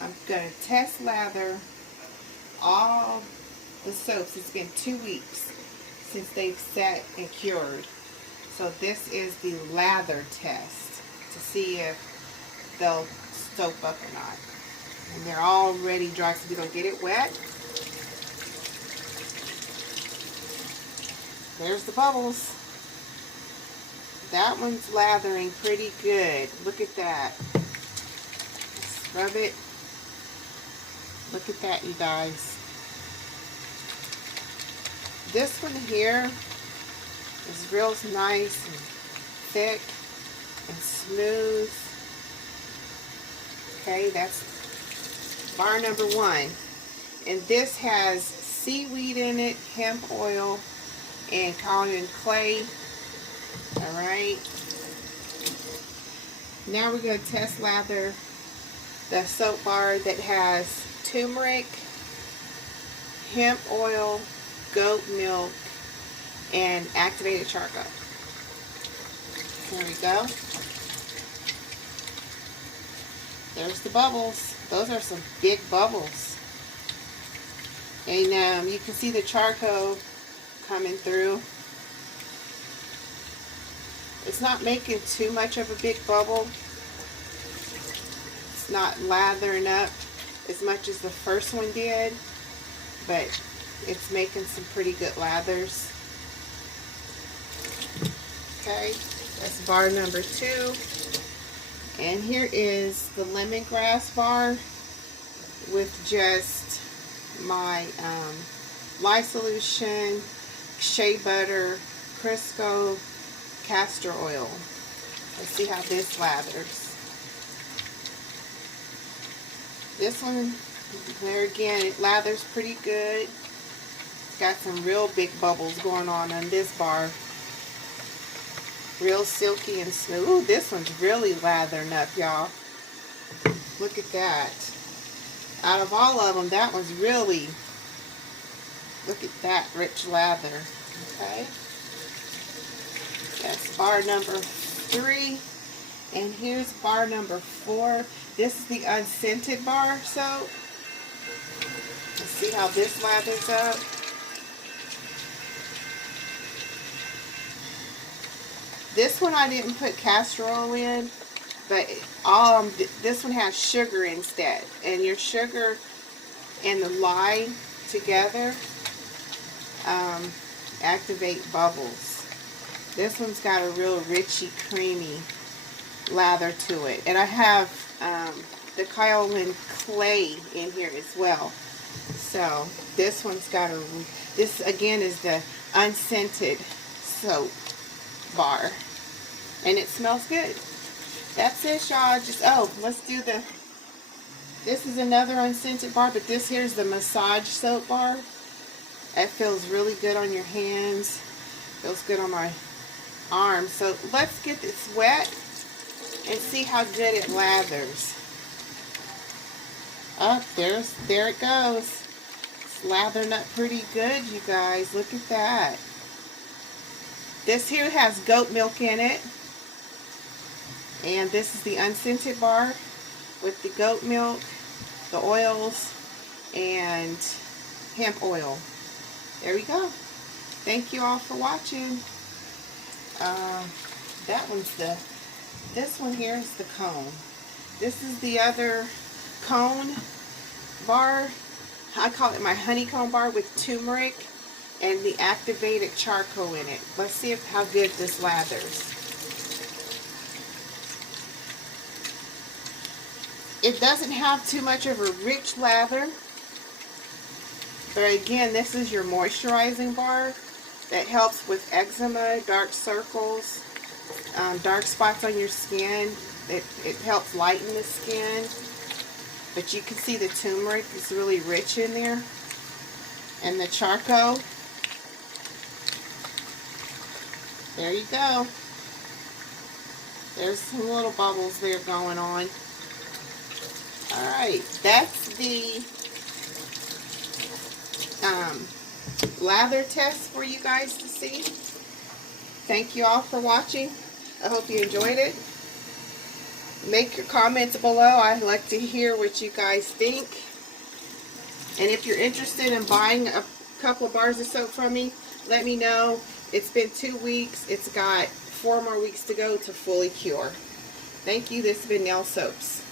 I'm going to test lather all the soaps. It's been 2 weeks since they've sat and cured. So this is the lather test to see if they'll soap up or not. And they're already dry, so we're going to get it wet. There's the bubbles. That one's lathering pretty good. Look at that. Scrub it. Look at that, you guys. This one here is real nice and thick and smooth. Okay, that's bar number 1. And this has seaweed in it, hemp oil, and cotton clay. Alright. Now we're going to test lather the soap bar that has turmeric, hemp oil, goat milk, and activated charcoal. There we go. There's the bubbles. Those are some big bubbles. And you can see the charcoal coming through. It's not making too much of a big bubble. It's not lathering up as much as the first one did, but it's making some pretty good lathers. Okay, that's bar number 2. And here is the lemongrass bar with just my lye solution, shea butter, Crisco, castor oil. Let's see how this lathers. This one, there again, it lathers pretty good. It's got some real big bubbles going on this bar. Real silky and smooth. Ooh, this one's really lathering up, y'all. Look at that. Out of all of them, that one's really, look at that rich lather. Okay. That's bar number 3. And here's bar number 4. This is the unscented bar soap. Let's see how this lathers up. This one I didn't put castor oil in, but this one has sugar instead. And your sugar and the lye together activate bubbles. This one's got a real richy, creamy lather to it. And I have the kaolin clay in here as well. So this one's got this again is the unscented soap bar. And it smells good. That's it, y'all. Let's do this is another unscented bar, but this here's the massage soap bar. It feels really good on your hands. Feels good on my arms. So let's get this wet and see how good it lathers. Oh, there it goes. It's lathering up pretty good, you guys. Look at that. This here has goat milk in it. And this is the unscented bar with the goat milk, the oils, and hemp oil. There we go. Thank you all for watching. This one here is the cone. This is the other cone bar. I call it my honeycomb bar with turmeric and the activated charcoal in it. Let's see how good this lathers. It doesn't have too much of a rich lather, but again, this is your moisturizing bar that helps with eczema, dark circles, dark spots on your skin. It helps lighten the skin, but you can see the turmeric is really rich in there, and the charcoal. There you go. There's some little bubbles there going on. Alright, that's the lather test for you guys to see. Thank you all for watching. I hope you enjoyed it. Make your comments below. I'd like to hear what you guys think. And if you're interested in buying a couple of bars of soap from me, let me know. It's been 2 weeks. It's got 4 more weeks to go to fully cure. Thank you. This has been Nail Soaps.